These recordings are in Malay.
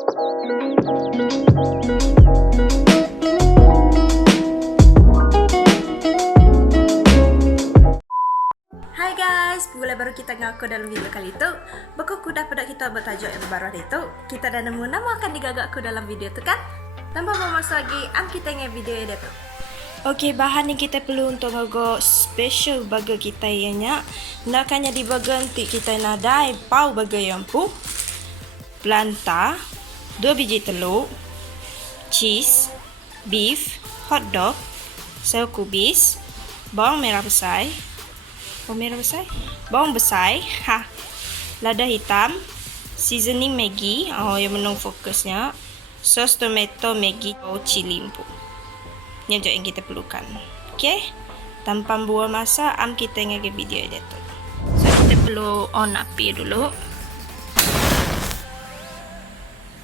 Hai guys, mulai baru kita ngaku dalam video kali itu. Bako kuda pada kita bertajuk yang baru itu. Kita dah nemu nama akan digagakku dalam video tu kan? Tanpa memaksa lagi, kita nge video dia tu. Okey, bahan yang kita perlu untuk ngago special burger kita ianya. Nakanya di burger nanti kita nadai pau burger yang pu, planta, 2 biji telur, cheese, beef, hot dog, saus kubis, bawang merah besar, bawang besar, lada hitam, seasoning Maggi, yang menung fokusnya, sos tomato Maggi, cili empuk. Ini aja yang kita perlukan. Okey, tanpa buang masa, kita ngagi video dia tu. So kita perlu on api dulu.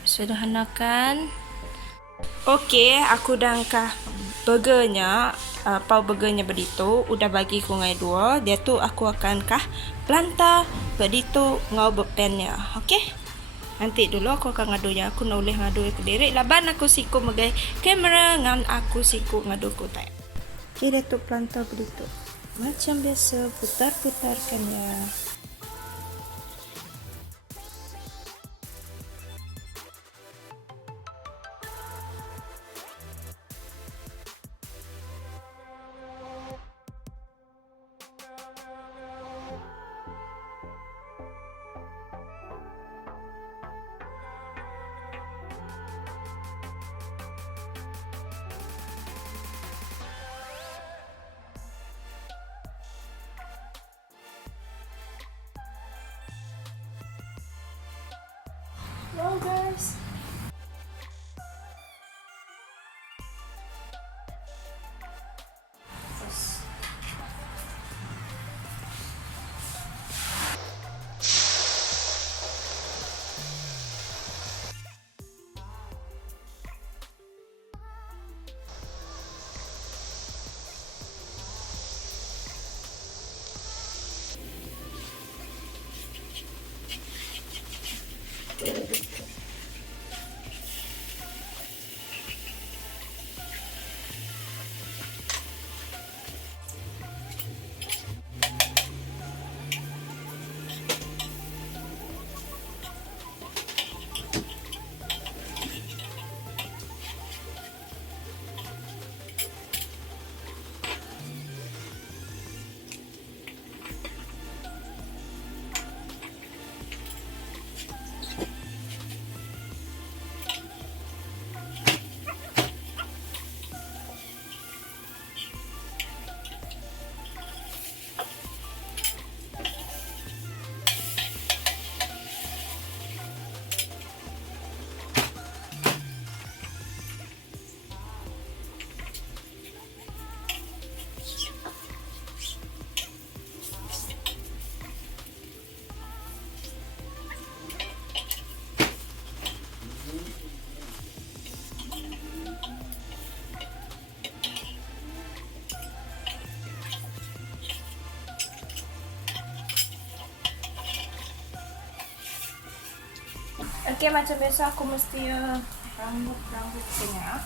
Sederhanakan. Okey, aku dah angkat burgernya. Pau burgernya begitu, udah bagi ku ngai dua. Dia tu aku akan kah planta begitu ngau berpennya. Okey. Nanti dulu aku akan ngadu ya. Aku nak boleh ngadu ke diri. Laban aku siku megai kamera ngan aku siku ngadu ku tai. Okey, dia tu planta begitu. Macam biasa putar-putarkan ya. Wow guys. Okey, macam biasa aku mesti rambut tengah.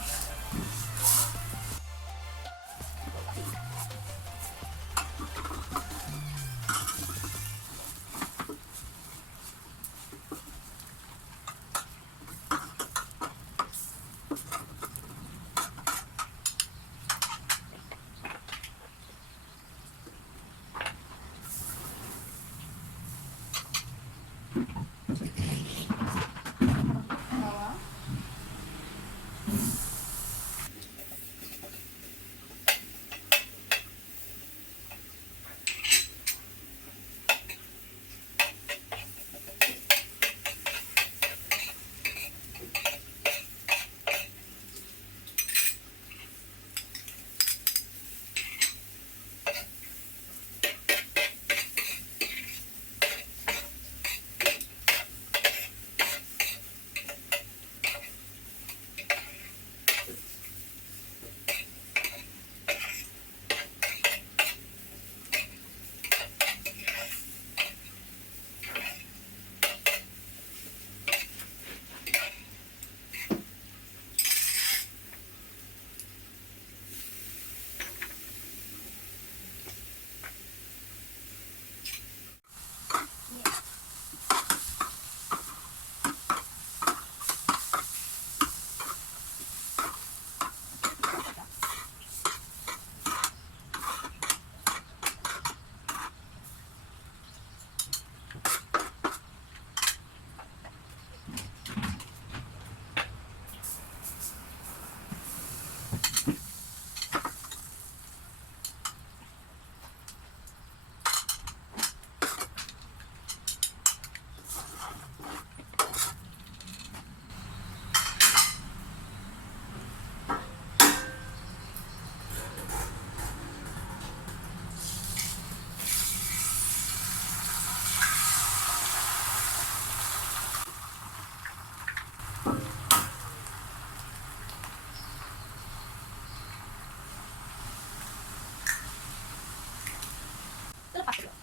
Lepas dulu.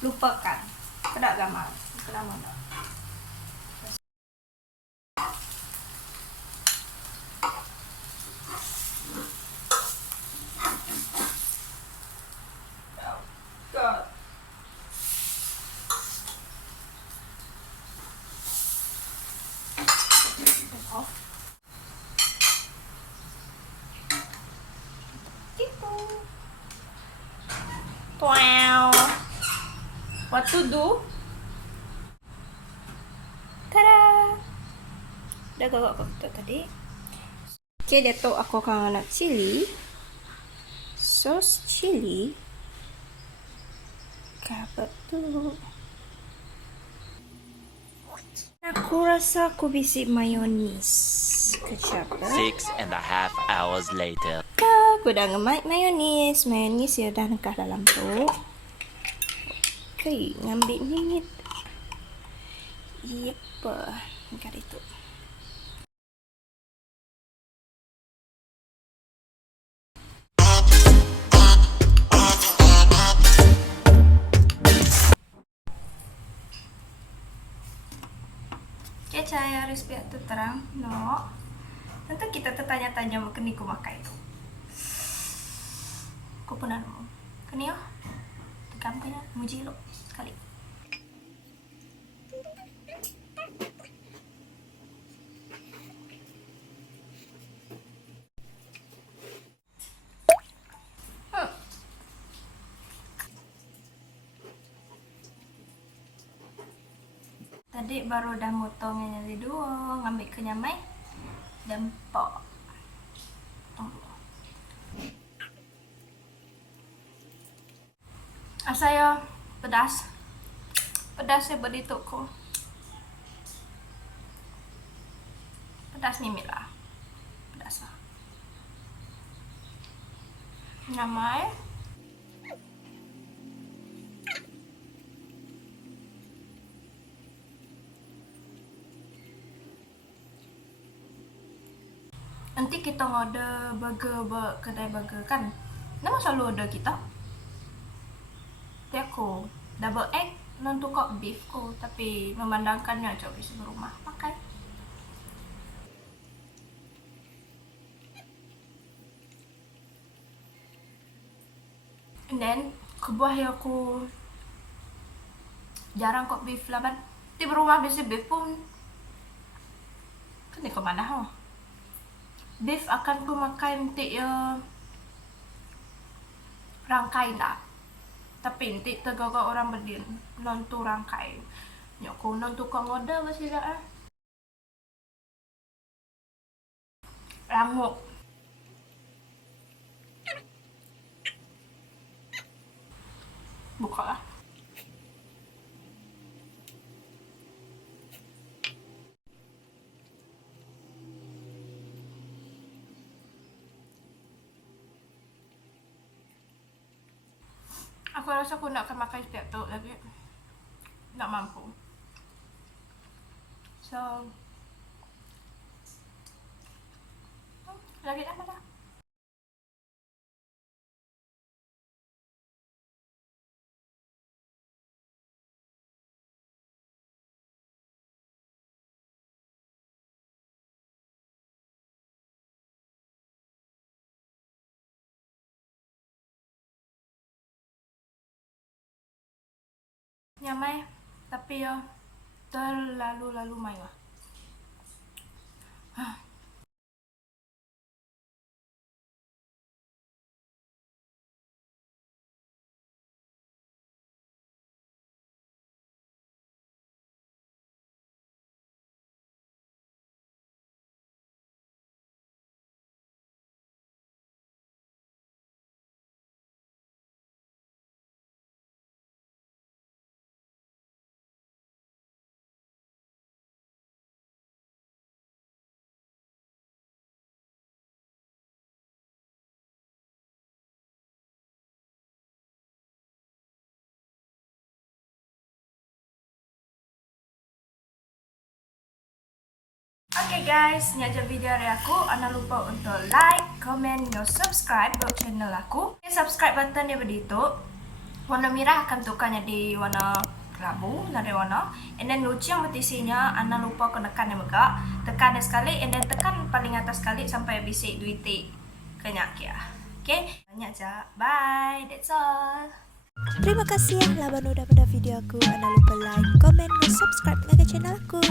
Lupakan, tidak gampang, tidak mudah. God. Off. Tipo. Wow. What to do? Tada! Udah gagak kok itu tadi. Oke, deto aku akan nak chili. Sos chili. Kapat tuh. Aku rasa aku bisi mayonis. Kecap. 6.5 hours later. Aku udah nge-make mayonis. Mayonis ya udah nekah dalam tuh. Oke, ngambil minit. Yep, nekah itu. Oke, saya harus biar terang. No. Tentu kita tertanya-tanya mau keni ku makai itu. Ku pun anu. Keni yo. Tekam kena muji lo sekali. Tadi baru dah motongnya jadi dua, ngambil ke nyamai dan pok. Saya pedas. Pedasnya begitu kok. Pedas nih Mila. Pedas lah. Nyamai. Nanti kita ngorder burger kedai burger kan. Nama selalu order kita. Tapi aku double egg non tukok beef ko, tapi memandangkannya coba bisa berumah pakai. And then kebuah ya aku jarang kok beef lah kan. Di rumah bisa beef pun kan di kemana ho. Beef akan ku makan nanti ya rangkai tak. Tapi nanti tegaga orang berdin non tu rangkai. Nyok non tu kong order masih dah. Ranguk. Buka lah. Aku rasa aku nak akan makan setiap tu lagi. Tak mampu. So, lagi apa dah? Nyamai, tapi yo terlalu mai lah. Oke guys, ini aja video dari aku. Jangan lupa untuk like, comment, dan subscribe buat channel aku. Subscribe button dia begitu. Warna merah akan tukar jadi warna kelabu, dari warna. And then lonceng petisinya, jangan lupa tekan yang megak. Tekan sekali, and then tekan paling atas sekali sampai bisik duit kenyak ya. Oke, banyak aja. Bye, that's all. Terima kasih ya lah udah pada video aku. Jangan lupa like, comment, dan subscribe ke channel aku.